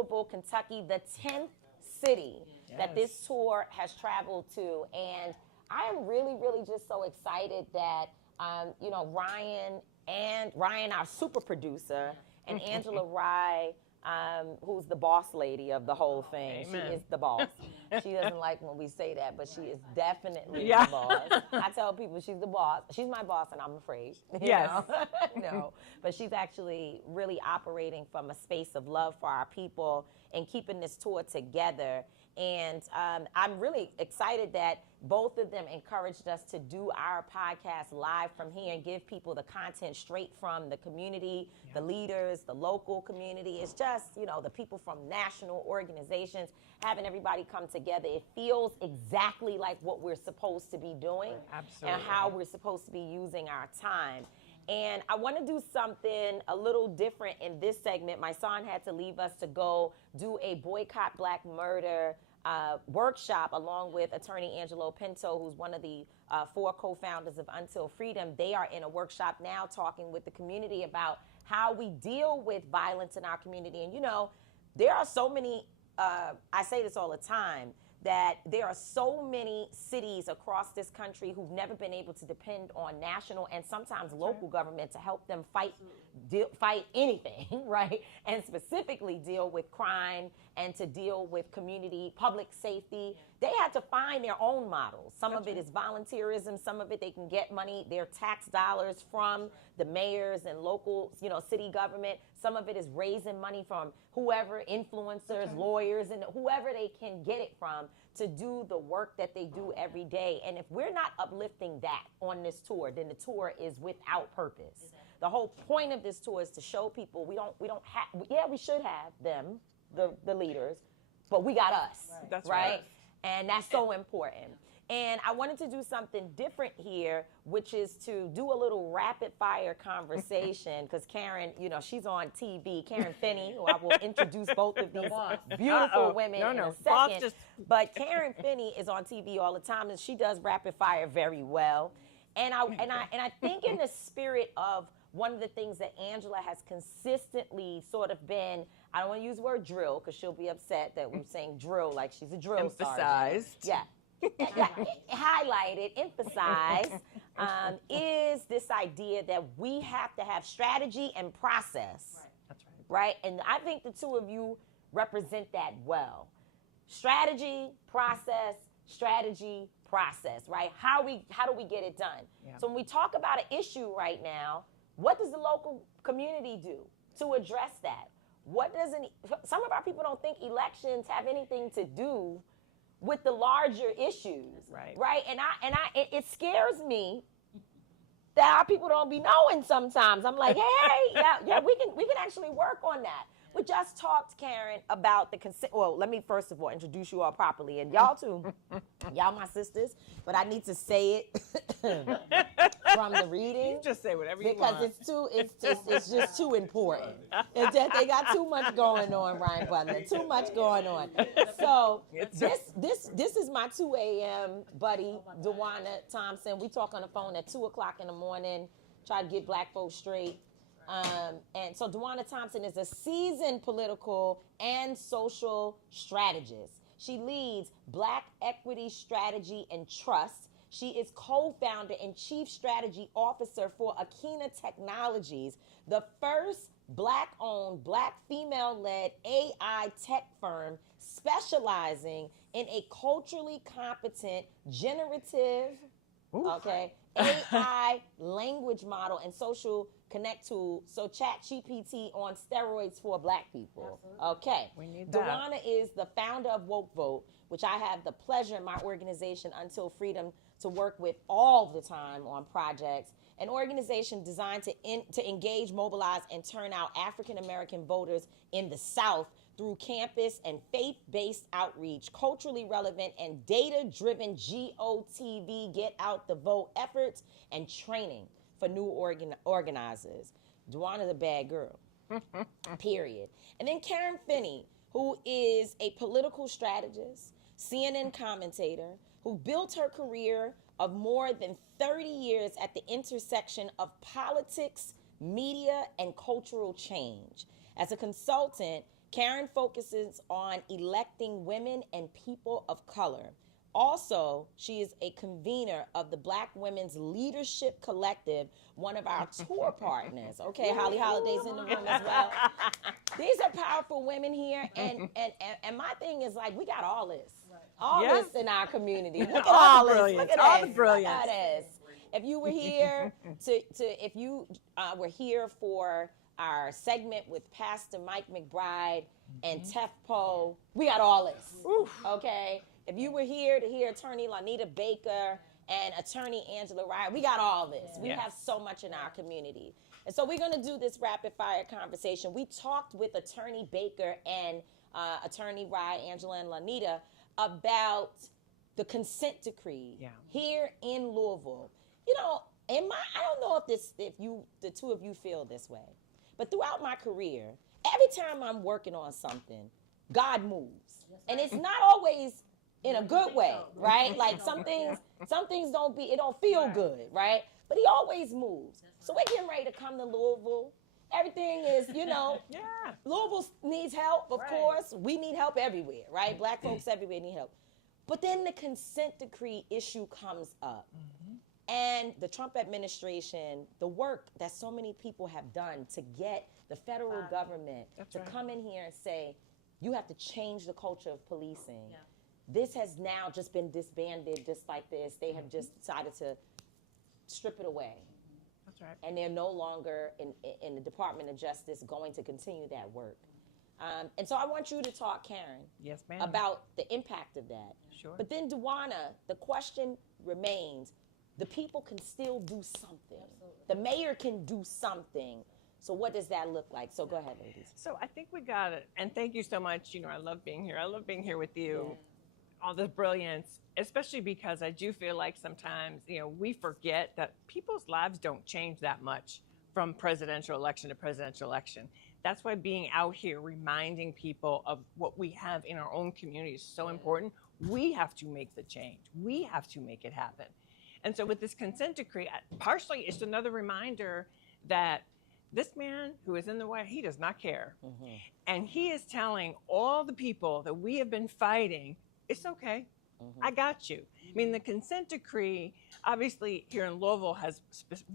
Louisville, Kentucky, the 10th city that this tour has traveled to. And I am really, really just so excited that, Ryan, our super producer, and Angela Rye, who's the boss lady of the whole thing. Amen. She is the boss. She doesn't like when we say that, but she is definitely the boss. I tell people she's the boss. She's my boss, and I'm afraid. Yes. No, but she's actually really operating from a space of love for our people and keeping this tour together. And I'm really excited that both of them encouraged us to do our podcast live from here and give people the content straight from the community, the leaders, the local community. It's just, the people from national organizations, having everybody come together. It feels exactly like what we're supposed to be doing. Absolutely. And how we're supposed to be using our time. And I want to do something a little different in this segment. My son had to leave us to go do a Boycott Black Murder workshop along with attorney Angelo Pinto, who's one of the 4 co-founders of Until Freedom. They are in a workshop now talking with the community about how we deal with violence in our community. And, there are so many, I say this all the time, that there are so many cities across this country who've never been able to depend on national and sometimes local government to help them fight anything, right? And specifically deal with crime and to deal with community, public safety. They had to find their own models. Some of it is volunteerism. Some of it they can get money, their tax dollars from the mayors and local, city government. Some of it is raising money from whoever, influencers, lawyers, and whoever they can get it from to do the work that they do every day. And if we're not uplifting that on this tour, then the tour is without purpose. The whole point of this tour is to show people we should have them, the leaders, but we got us. Right. That's right. And that's so important. And I wanted to do something different here, which is to do a little rapid fire conversation because Karen, she's on TV. Karen Finney, who I will introduce both of these beautiful women in a second. But Karen Finney is on TV all the time, and she does rapid fire very well. And I think in the spirit of one of the things that Angela has consistently sort of been, I don't want to use the word drill because she'll be upset that we're saying drill like she's a drill sergeant. Emphasized. Highlighted, emphasized, is this idea that we have to have strategy and process. Right. That's right. Right? And I think the two of you represent that well. Strategy, process, right? How do we get it done? Yeah. So when we talk about an issue right now, what does the local community do to address that? Some of our people don't think elections have anything to do with the larger issues, right? And it scares me that our people don't be knowing sometimes. I'm like, hey, we can actually work on that. We just talked, Karen, about the consent. Well, let me first of all introduce you all properly, and y'all too. Y'all my sisters, but I need to say it from the reading. You just say whatever you want. Because it's just too important. They got too much going on, Ryan Butler. Too much going on. So this is my 2 a.m. buddy, Dewana Thompson. We talk on the phone at 2 o'clock in the morning, try to get black folks straight. And so Dewana Thompson is a seasoned political and social strategist. She leads Black Equity Strategy and Trust. She is co-founder and chief strategy officer for Akina Technologies, the first Black-owned, Black female-led AI tech firm specializing in a culturally competent, generative, AI language model and social connect tool, so ChatGPT on steroids for Black people. Absolutely. Okay. We need that. Dewana is the founder of Woke Vote, which I have the pleasure in my organization, Until Freedom, to work with all the time on projects. An organization designed to engage, mobilize, and turn out African American voters in the South through campus and faith-based outreach, culturally relevant and data-driven GOTV, get out the vote efforts, and training for new organizers. Dewana's a bad girl, period. And then Karen Finney, who is a political strategist, CNN commentator, who built her career of more than 30 years at the intersection of politics, media, and cultural change. As a consultant, Karen focuses on electing women and people of color. Also, she is a convener of the Black Women's Leadership Collective, one of our tour partners. Okay, Holly Holiday's in the room as well. These are powerful women here, and my thing is like, we got all this. All this in our community. Look at all this. Look at all this. the brilliance. Look at this. If you were here if you were here for our segment with Pastor Mike McBride and Tef Poe, we got all this. Okay? If you were here to hear Attorney Lanita Baker and Attorney Angela Ryan, we got all this. We have so much in our community. And so we're going to do this rapid fire conversation. We talked with Attorney Baker and Attorney Ryan, Angela, and Lanita about the consent decree here in Louisville. You know, I don't know if the two of you feel this way, but throughout my career, every time I'm working on something, God moves. And it's not always in a good way, right? Like some things it don't feel good, right? But he always moves. So we're getting ready to come to Louisville. Everything is, Louisville needs help, of course. We need help everywhere, right? Black folks everywhere need help. But then the consent decree issue comes up. And the Trump administration, the work that so many people have done to get the federal government to come in here and say, you have to change the culture of policing. This has now just been disbanded just like this. They have just decided to strip it away. That's right. And they're no longer in the Department of Justice going to continue that work. And so I want you to talk, Karen, yes, ma'am, about the impact of that. Sure. But then, Dewana, the question remains, the people can still do something. Absolutely. The mayor can do something. So what does that look like? So go ahead, ladies. So I think we got it. And thank you so much. I love being here. I love being here with you. All this brilliance, especially because I do feel like sometimes, we forget that people's lives don't change that much from presidential election to presidential election. That's why being out here reminding people of what we have in our own community is so important. We have to make the change. We have to make it happen. And so with this consent decree, partially it's another reminder that this man who is in the White House, he does not care. And he is telling all the people that we have been fighting, it's okay. I got you. I mean, the consent decree, obviously here in Louisville, has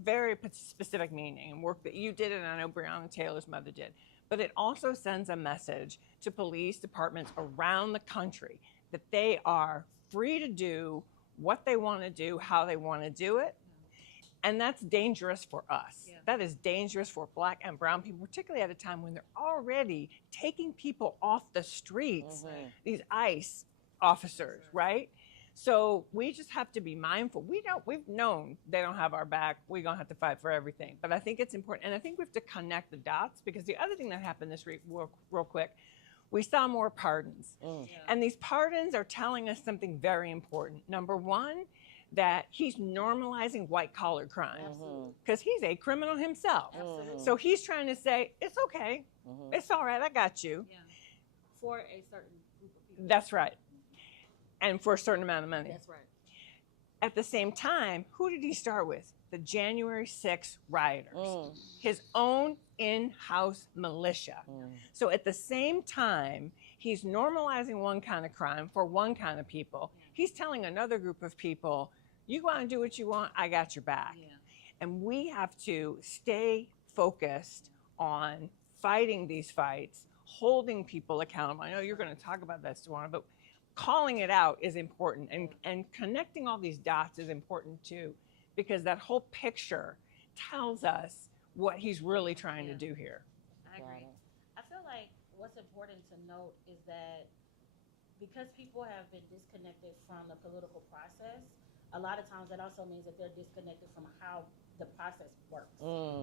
very specific meaning and work that you did, and I know Breonna Taylor's mother did. But it also sends a message to police departments around the country that they are free to do what they want to do, how they want to do it. And that's dangerous for us. That is dangerous for Black and brown people, particularly at a time when they're already taking people off the streets, these ICE officers, right? So we just have to be mindful. We've known they don't have our back. We're going to have to fight for everything. But I think it's important. And I think we have to connect the dots, because the other thing that happened this week, real quick, we saw more pardons. And these pardons are telling us something very important. Number one, that he's normalizing white-collar crime, because he's a criminal himself. So he's trying to say, it's okay. It's all right. I got you. For a certain group of people. That's right. And for a certain amount of money. That's right. At the same time, who did he start with? The January 6th rioters. His own in-house militia. So at the same time, he's normalizing one kind of crime for one kind of people. He's telling another group of people, you want to do what you want, I got your back. And we have to stay focused on fighting these fights, holding people accountable. I know you're going to talk about that, Dewana, but calling it out is important, and connecting all these dots is important too, because that whole picture tells us what he's really trying to do here. I agree. I feel like what's important to note is that because people have been disconnected from the political process, a lot of times that also means that they're disconnected from how the process works,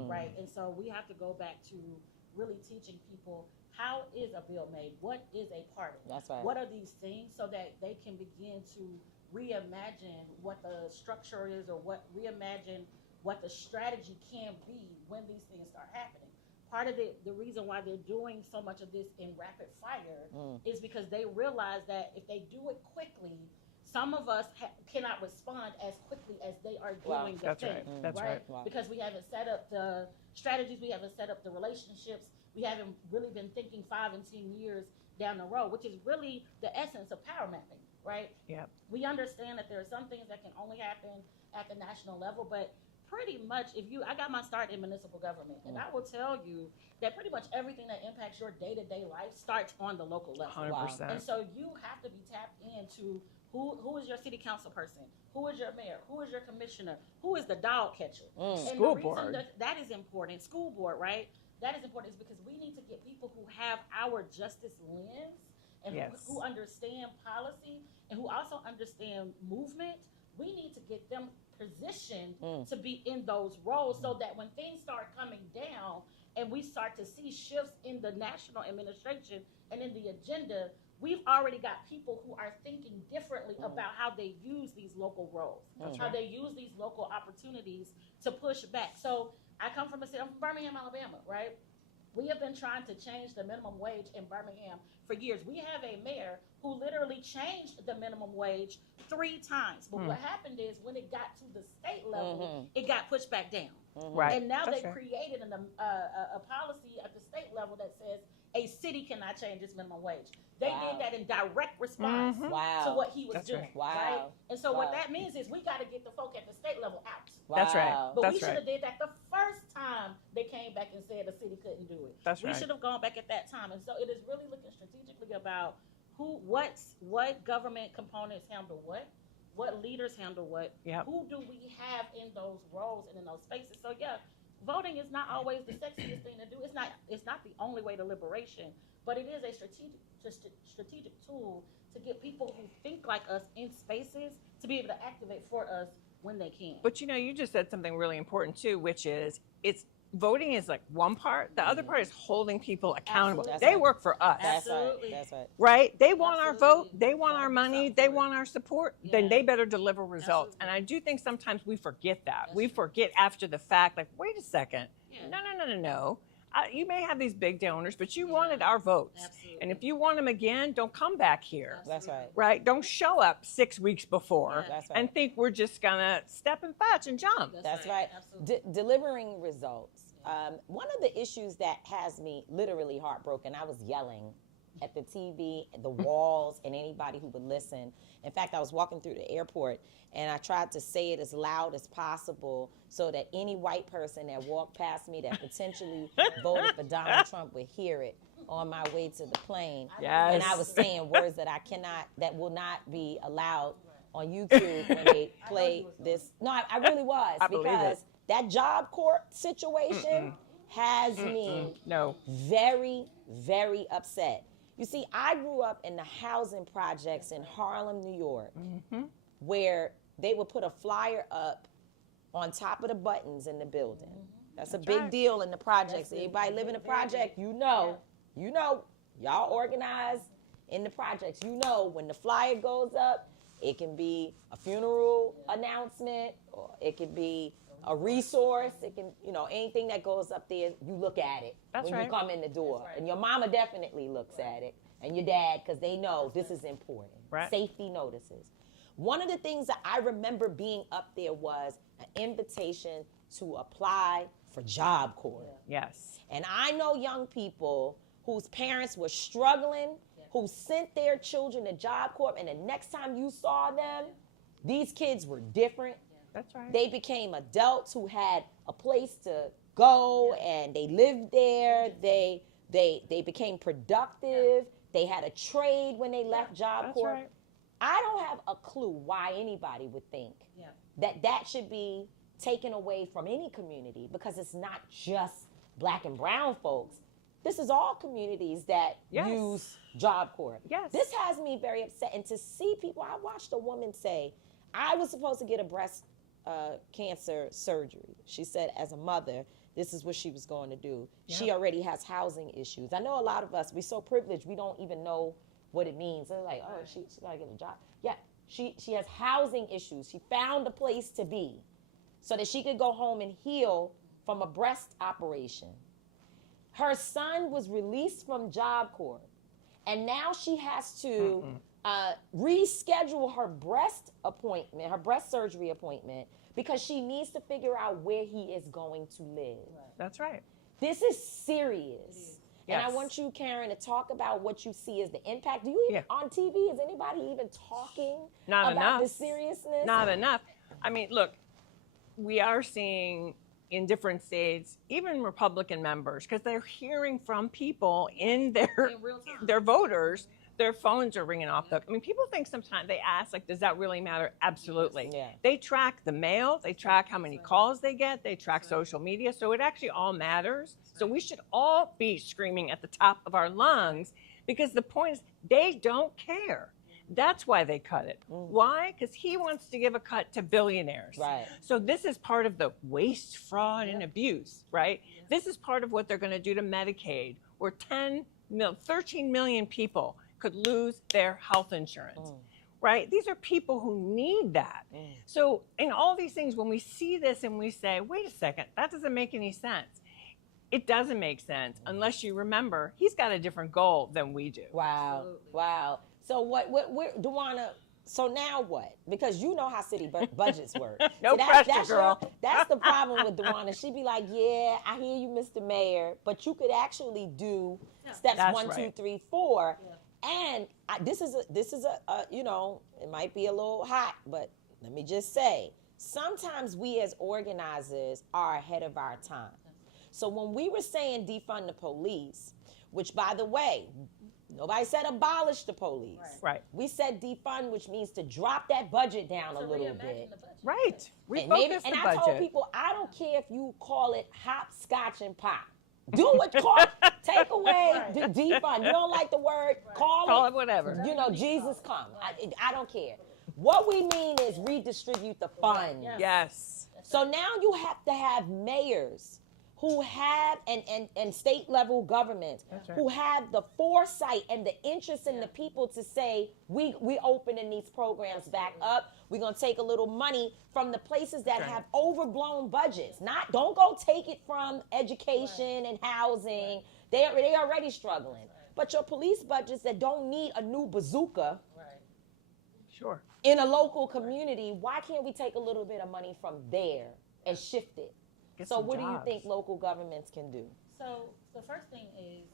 right? And so we have to go back to really teaching people, how is a bill made? What is a pardon? That's right. What are these things, so that they can begin to reimagine what the structure is, or reimagine what the strategy can be when these things start happening. Part of the reason why they're doing so much of this in rapid fire is because they realize that if they do it quickly, some of us cannot respond as quickly as they are doing the thing. That's right. Because we haven't set up the strategies, we haven't set up the relationships, We haven't really been thinking 5 and 10 years down the road, which is really the essence of power mapping, right? Yep. We understand that there are some things that can only happen at the national level, but pretty much I got my start in municipal government, and I will tell you that pretty much everything that impacts your day-to-day life starts on the local level. 100%. And so you have to be tapped into who is your city council person, who is your mayor, who is your commissioner, who is the dog catcher. And School the reason board. that is important, school board, right? That is important is because we need to get people who have our justice lens and who understand policy and who also understand movement. We need to get them positioned to be in those roles so that when things start coming down and we start to see shifts in the national administration and in the agenda, we've already got people who are thinking differently about how they use these local roles, how they use these local opportunities to push back. So I'm from Birmingham, Alabama, right? We have been trying to change the minimum wage in Birmingham for years. We have a mayor who literally changed the minimum wage 3 times. But what happened is when it got to the state level, it got pushed back down. Right. And now That's they've right. created a policy at the state level that says a city cannot change its minimum wage. They did that in direct response to what he was That's doing. right. Right? And so what that means is we got to get the folk at the state level out. That's right. But That's we should right. have did that the first time they came back and said the city couldn't do it. That's we right. should have gone back at that time. And so it is really looking strategically about what government components handle what leaders handle what, who do we have in those roles and in those spaces. So yeah, voting is not always the sexiest thing to do. It's not the only way to liberation, but it is a strategic tool to get people who think like us in spaces to be able to activate for us when they can. But you just said something really important too, which is voting is like one part. The other part is holding people accountable. Absolutely. They work for us. Absolutely. That's right. Right? They want our vote. Absolutely. They want our money. They want our support. Then they better deliver results. Absolutely. And I do think sometimes we forget that. That's We true. forget after the fact, like, wait a second. Yeah. No. You may have these big donors, but you wanted our votes. Absolutely. And if you want them again, don't come back here. That's right. Right? Don't show up 6 weeks before Yeah. That's right. and think we're just going to step and fetch and jump. That's right. Absolutely. Delivering results. One of the issues that has me literally heartbroken, I was yelling at the TV, the walls, and anybody who would listen. In fact, I was walking through the airport, and I tried to say it as loud as possible so that any white person that walked past me that potentially voted for Donald Trump would hear it on my way to the plane. Yes. And I was saying words that will not be allowed on YouTube when they play this. No, I really was. I believe it. Because that Job Corps situation has me very, very upset. You see, I grew up in the housing projects in Harlem, New York, where they would put a flyer up on top of the buttons in the building. That's a big deal in the projects. Anybody live in a project, you know, y'all organize in the projects. You know, when the flyer goes up, it can be a funeral announcement, or it could be a resource. It can, anything that goes up there, you look at it when you come in the door. And your mama definitely looks at it, and your dad, because they know this is important. Right. Safety notices. One of the things that I remember being up there was an invitation to apply for Job Corps. Yes. And I know young people whose parents were struggling, who sent their children to Job Corps, and the next time you saw them, these kids were different. That's right. They became adults who had a place to go, and they lived there. They became productive. They had a trade when they left Job That's Corps. right. I don't have a clue why anybody would think that should be taken away from any community, because it's not just black and brown folks. This is all communities that use Job Corps. Yes. This has me very upset. And to see people, I watched a woman say, I was supposed to get a breast cancer surgery. She said, as a mother, this is what she was going to do. Yep. She already has housing issues. I know a lot of us, we're so privileged, we don't even know what it means. They're like, oh, she got to get a job. Yeah, she has housing issues. She found a place to be so that she could go home and heal from a breast operation. Her son was released from Job Corps, and now she has to reschedule her breast appointment, her breast surgery appointment, because she needs to figure out where he is going to live. That's right. This is serious. And I Yes. want you, Karen, to talk about what you see as the impact. Do you even, on TV, is anybody even talking Not about enough. the seriousness? Not enough. I mean, look, we are seeing in different states, even Republican members, because they're hearing from people in real time. their voters, their phones are ringing off the hook. I mean, people think sometimes they ask, like, does that really matter? Absolutely. Yeah. They track the mail, they track how many calls they get, they track social media. So it actually all matters. So we should all be screaming at the top of our lungs, because the point is they don't care. That's why they cut it. Why? Because he wants to give a cut to billionaires. Right. So this is part of the waste, fraud, and abuse, right? This is part of what they're going to do to Medicaid, where 13 million people could lose their health insurance, right? These are people who need that. So in all these things, when we see this and we say, wait a second, that doesn't make any sense. It doesn't make sense unless you remember he's got a different goal than we do. Wow. Absolutely. Wow. So Dewana, so now what? Because you know how city budgets work. No See, pressure, girl. That's the problem with Dewana. She'd be like, yeah, I hear you, Mr. Mayor, but you could actually do steps That's 1, 2, right. 3, 4. And this is a you know, it might be a little hot, but let me just say, sometimes we as organizers are ahead of our time. So when we were saying defund the police, which by the way, nobody said abolish the police. Right. We said defund, which means to drop that budget down a To little reimagine bit. the budget. Right. And Refocus the I budget. told people, I don't care if you call it hopscotch and pop. Do it. Take away the defund. You don't like the word, Call it whatever. You know, Jesus come. I don't care. What we mean is redistribute the funds. Yes. So now you have to have mayors who have, and state level governments right. who have the foresight and the interest in the people to say, we opening these programs back up. We're going to take a little money from the places that right. have overblown budgets. Don't go take it from education and housing. They already struggling. But your police budgets that don't need a new bazooka Sure. in a local community, why can't we take a little bit of money from there and shift it? Get So some what do you jobs. think local governments can do? So the first thing is,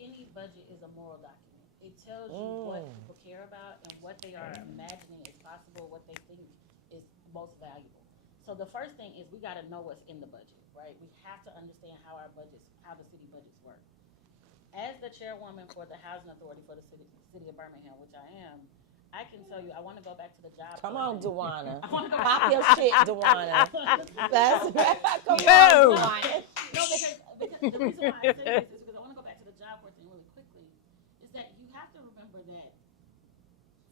any budget is a moral document. It tells you what people care about and what they are imagining is possible, what they think is most valuable. So the first thing is we got to know what's in the budget, right? We have to understand how the city budgets work. As the chairwoman for the housing authority for the city of Birmingham, which I am, I can tell you, I want to go back to the job. Come on, Dewana. I want to go Pop your shit, Dewana. Come Boom. on, Dewana. No, because the reason why I say this is because I want to go back to the job corps thing really quickly. Is that you have to remember that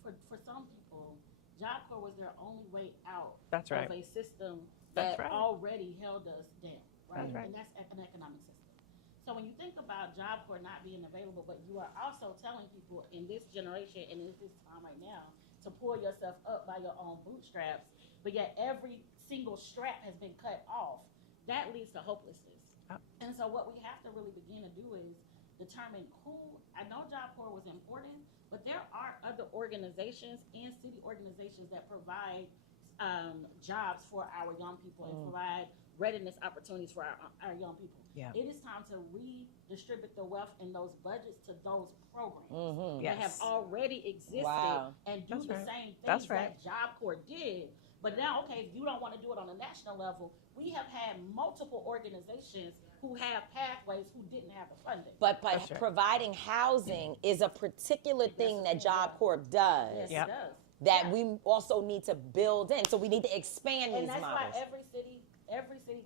for some people, job corps was their only way out That's right. of a system That's that right. already held us down, right? That's right. And that's an economic system. So when you think about job corps not being available, but you are also telling people in this generation and in this time right now to pull yourself up by your own bootstraps, but yet every single strap has been cut off, that leads to hopelessness. And so what we have to really begin to do is determine who, I know Job Corps was important, but there are other organizations and city organizations that provide jobs for our young people and provide readiness opportunities for our young people. Yeah. It is time to redistribute the wealth in those budgets to those programs Yes. that have already existed Wow. and do That's the right. same things That's right. that Job Corps did. But now, okay, if you don't want to do it on a national level, we have had multiple organizations who have pathways who didn't have the funding. But That's right. providing housing is a particular thing that Job Corps does Yes, Yep. it does. that Yeah. we also need to build in. So we need to expand And these that's models. why every city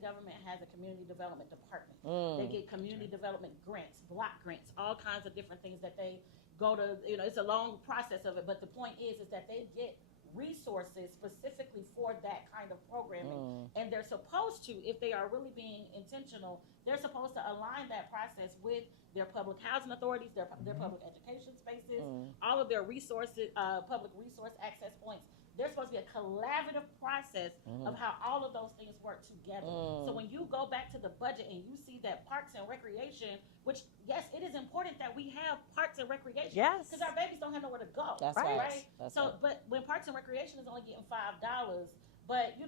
government has a community development department. They get community development grants, block grants, all kinds of different things that they go to. You know, it's a long process of it, but the point is that they get resources specifically for that kind of programming, and they're supposed to, if they are really being intentional, they're supposed to align that process with their public housing authorities, their public education spaces, all of their resources, public resource access points. There's supposed to be a collaborative process of how all of those things work together. So when you go back to the budget and you see that parks and recreation, which, yes, it is important that we have parks and recreation. Yes. Because our babies don't have nowhere to go. That's Right. right. That's So, right. but when Parks and Recreation is only getting $5, but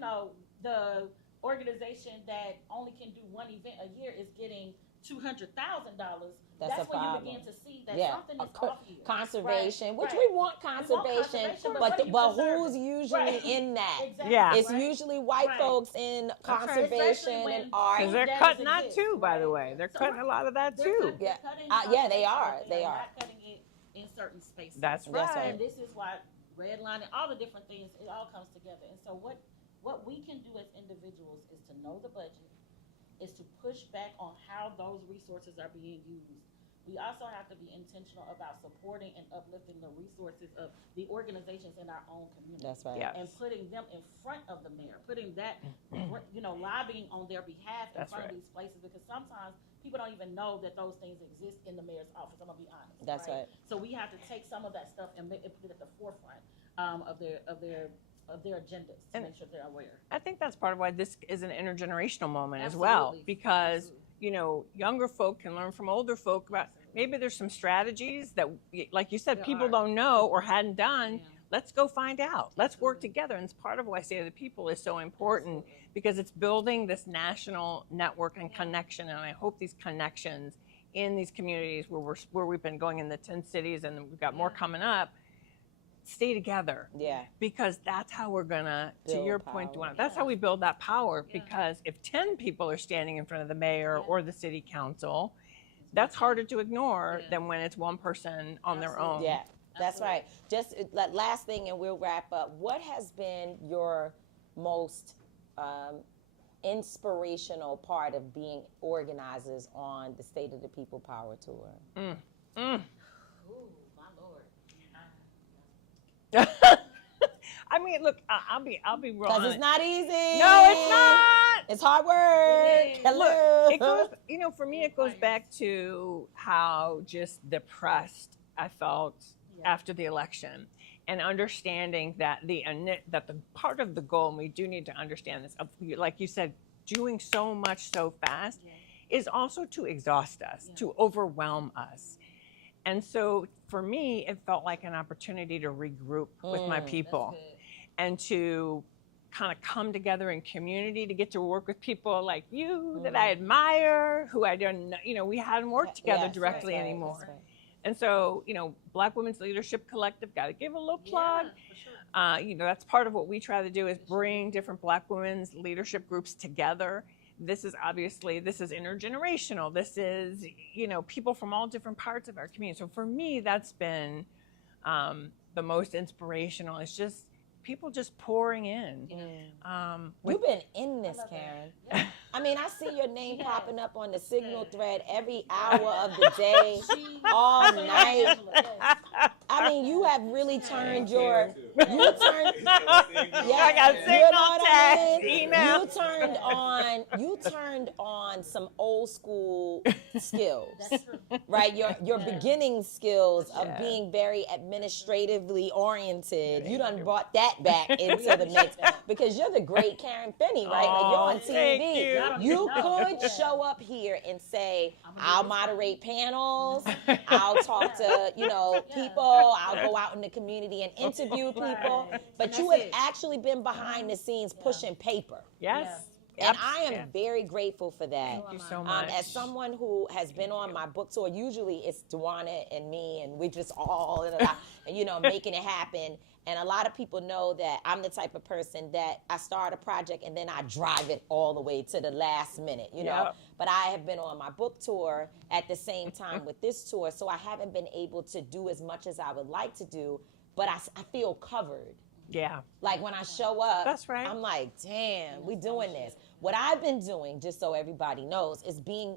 the organization that only can do one event a year is getting $200,000, That's a that's when you problem. begin to see that Yeah, something is co- off here. conservation, Right, which right. we want We want conservation, conservation, but what are you who's conserving? usually Right. in that? Exactly. Yeah. It's right? usually white Right. folks in right. conservation Especially and when art. Because they're That cutting doesn't that exist, too, by the right? way. They're So cutting a lot of that They're too. cutting, Yeah. they're cutting Yeah, they conservation, are. but They are. not cutting it in certain spaces. That's That's right. right. And this is why redlining, all the different things, it all comes together. And so what we can do as individuals is to know the budget, is to push back on how those resources are being used. We also have to be intentional about supporting and uplifting the resources of the organizations in our own community. That's right. Yeah. And putting them in front of the mayor, putting that, lobbying on their behalf in That's front right. of these places, because sometimes people don't even know that those things exist in the mayor's office. I'm gonna be honest. That's right. So we have to take some of that stuff and put it at the forefront of their agendas to And- make sure they're aware. I think that's part of why this is an intergenerational moment as well, Absolutely. because Absolutely. younger folk can learn from older folk about maybe there's some strategies that, like you said, There people are. don't know or hadn't done. Yeah. Let's go find out. Let's work Absolutely. together. And it's part of why I say the people is so important, Absolutely. because it's building this national network and Yeah. connection. And I hope these connections in these communities where we've been going in the 10 cities and we've got more Yeah. coming up, stay together. Yeah. Because that's how we're gonna, to Build your point, power. Duana, that's how we build that power. Yeah. Because if 10 people are standing in front of the mayor Yeah. or the city council, that's harder to ignore Yeah. than when it's one person on their own. Absolutely. Yeah, that's Absolutely. right. Just last thing, and we'll wrap up. What has been your most inspirational part of being organizers on the State of the People Power Tour? Mm. Ooh, my Lord. I mean, look, I'll be real Because honest. it's not easy. No, it's not. It's hard work. is. Hello. It goes, for me, it goes back to how just depressed I felt Yeah. after the election, and understanding that the part of the goal, and we do need to understand this, like you said, doing so much so fast Yeah. is also to exhaust us, Yeah. to overwhelm us. And so for me, it felt like an opportunity to regroup with my Mm. people That's good. and to kind of come together in community, to get to work with people like you that I admire, who I don't know, we hadn't worked together Yes, directly that's right, anymore. that's right. And so, Black Women's Leadership Collective, got to give a little plug. Yeah, for sure. That's part of what we try to do, is bring different Black women's leadership groups together. This is intergenerational. This is, people from all different parts of our community. So for me, that's been the most inspirational. It's just people just pouring in. You've been in this, love that. Karen. Yeah. I mean, I see your name Yes. popping up on the Signal Yes. thread every hour of the day. She- all so yeah, night. Angela, yes. I mean, you have really turned your, You turned, I got you signal know what I text, mean? email. You turned on some old school skills, That's true. right? Your Yeah. beginning skills of Yeah. being very administratively oriented. You done brought that back into the mix because you're the great Karen Finney, right? Like you're on Aw, TV. thank you. You No. could Yeah. show up here and say, I'm gonna do I'll this. moderate panels, I'll talk to, people, I'll go out in the community and interview people. Right. But And you that's have it. actually been behind the scenes pushing paper. Yes. And I am Yeah. very grateful for that. Thank you so Um, much. As someone who has been on my book tour, usually it's Duana and me, and we just all and making it happen. And a lot of people know that I'm the type of person that I start a project and then I drive it all the way to the last minute, Yep. But I have been on my book tour at the same time with this tour, so I haven't been able to do as much as I would like to do, but I feel covered. Yeah. Like when I show up, That's right. I'm like, damn, we doing this. What I've been doing, just so everybody knows, is being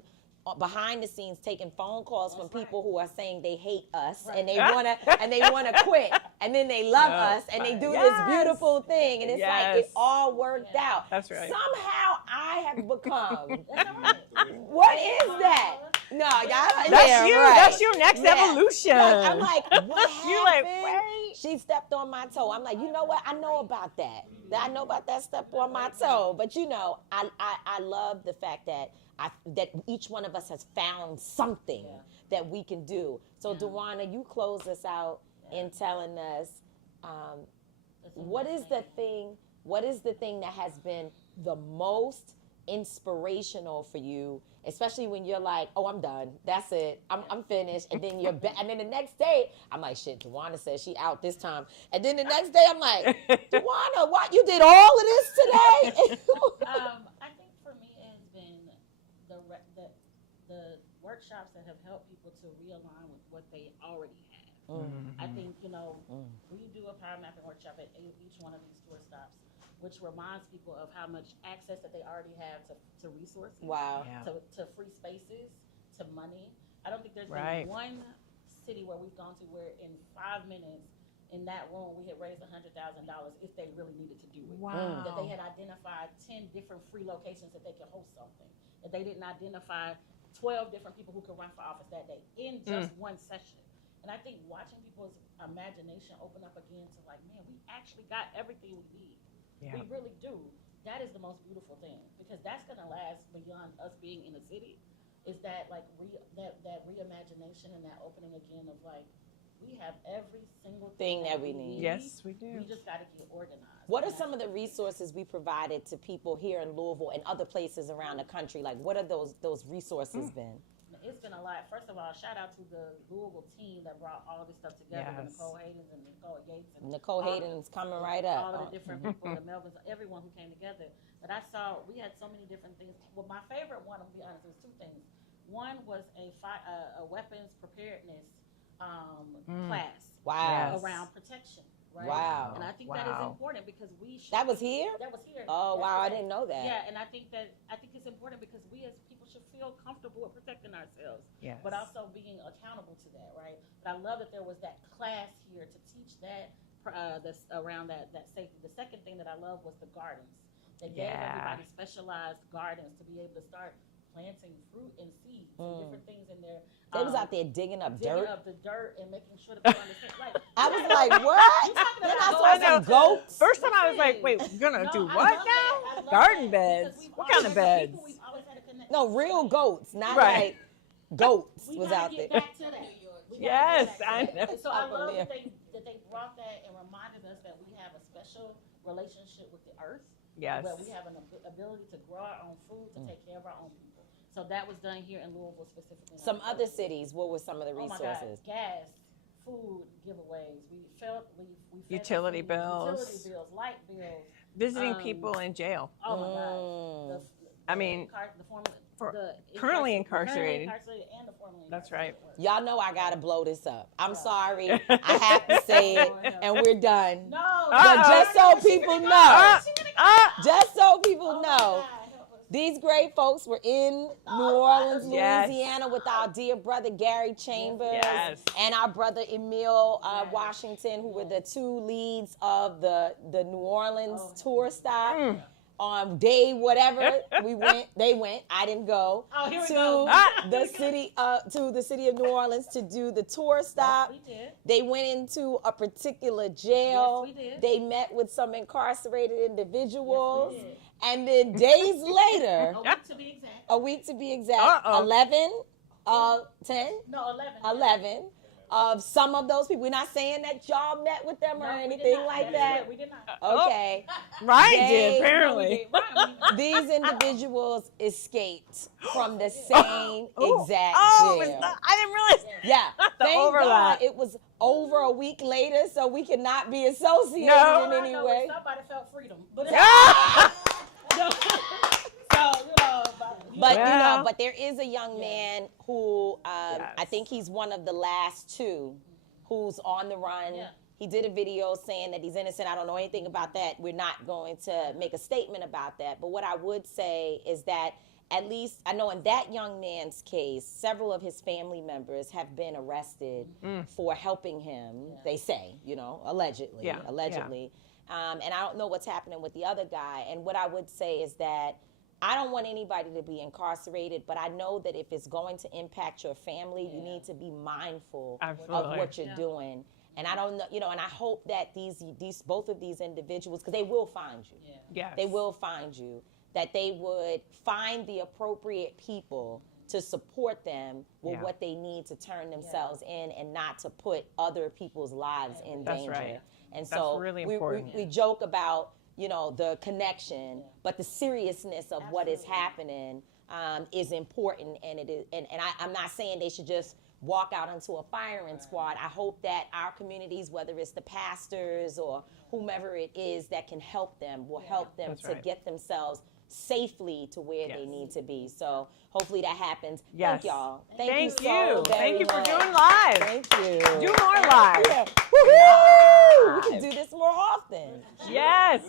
behind the scenes taking phone calls from people who are saying they hate us and they wanna quit, and then they love us and they do this beautiful thing, and it's like it Yes. all worked out. That's right. Somehow I have become. That's all right. What is that? No, y'all. That's yeah, you. right. That's your next Yeah. evolution. Like, I'm like, what happened? You're like, wait. She stepped on my toe. I'm like, you know what? I know about that. I know about that step on my toe. But I love the fact that that each one of us has found something that we can do. So, Duana, you close us out in telling us what is the thing that has been the most inspirational for you, especially when you're like, oh, I'm done. That's it. I'm finished. And then you're back. And then the next day, I'm like, shit, Tawana says she out this time. And then the next day, I'm like, Tawana, what? You did all of this today? I think for me, it has been the workshops that have helped people to realign with what they already have. I think, we do a power mapping workshop at each one of these tour stops, which reminds people of how much access that they already have to resources, Wow. to free spaces, to money. I don't think there's been one city where we've gone to where in 5 minutes in that room we had raised $100,000 if they really needed to do it. Wow. That they had identified 10 different free locations that they could host something. That they didn't identify 12 different people who could run for office that day in just one session. And I think watching people's imagination open up again to like, man, we actually got everything we need. Yeah. We really do. That is the most beautiful thing, because that's going to last beyond us being in the city. Is that like that reimagination and that opening again of like, we have every single thing that we need. Yes, we do. We just got to get organized. What are some of the resources we provided to people here in Louisville and other places around the country? Like, what are those resources been? It's been a lot. First of all, shout out to the Louisville team that brought all this stuff together. Yes. Nicole Hayden's and Nicole Yates. And Nicole Hayden's coming right up. All of the different people, the Melvins, everyone who came together. But I saw, we had so many different things. Well, my favorite one, I'm going to be honest, it was two things. One was a weapons preparedness class. Wow. Around protection. Right? Wow. And I think that is important because we should. That was here? That was here. Oh, wow. I didn't know that. Yeah, and I think it's important because we as people should feel comfortable with protecting ourselves. Yes. But also being accountable to that, right? But I love that there was that class here to teach that around that safety. The second thing that I love was the gardens. They gave everybody specialized gardens to be able to start planting fruit and seeds and different things in there. They was out there digging up dirt and making sure that they understand. Like, I was like, what? Then I saw some goats. First time I was like, wait, we're going to do what now? Garden beds. What kind of beds? No, real goats, not like goats was out there. Back to that. Yes, I know. So I love that they brought that and reminded us that we have a special relationship with the earth. Yes. Where we have an ability to grow our own food, to take care of our own people. So that was done here in Louisville specifically. Some other cities, what were some of the resources? Oh my God. Gas, food giveaways. We utility bills, light bills. Visiting people in jail. Oh my God. Currently incarcerated. And the formerly That's right. Y'all know I gotta blow this up. I'm sorry. I have to say it, and we're done. No. But just so people know, just so people know, these great folks were in New Orleans, Louisiana, with our dear brother Gary Chambers and our brother Emil Washington, who were the two leads of the New Orleans tour stop. On day whatever they went. I didn't go the city of New Orleans to do the tour stop. Yes, we did. They went into a particular jail. Yes, we did. They met with some incarcerated individuals, Yes, we did. and then days later, a week to be exact, 11, 10, no, 11. Of some of those people. We're not saying that y'all met with them or anything like that. We did not. Okay. Ryan did, apparently. These individuals escaped from the same exact jail. I didn't realize. Yeah. Thank overlap. God it was over a week later, so we cannot be associated in any way. Somebody felt freedom. But but there is a young man who I think he's one of the last two who's on the run. Yeah. He did a video saying that he's innocent. I don't know anything about that. We're not going to make a statement about that. But what I would say is that at least I know in that young man's case, several of his family members have been arrested for helping him. Yeah. They say, allegedly. Yeah. And I don't know what's happening with the other guy. And what I would say is that I don't want anybody to be incarcerated, but I know that if it's going to impact your family, you need to be mindful of what you're doing. And I don't know, and I hope that both of these individuals, because they will find you. Yeah. Yes. They will find you, that they would find the appropriate people to support them with what they need to turn themselves in and not to put other people's lives in danger. Right. And that's really important. We joke about, the connection, but the seriousness of what is happening is important. And I'm not saying they should just walk out into a firing squad. I hope that our communities, whether it's the pastors or whomever it is that can help them, will help them That's to right. get themselves safely to where they need to be. So hopefully that happens. Yes. Thank y'all. Thank so you. very Thank you for much. doing live. Thank you. Do more live. Yeah. Woo-hoo! We can do this more often. Yes.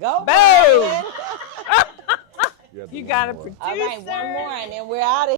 Go, Boom. Brian. You got to produce. All right, one more, and then we're out of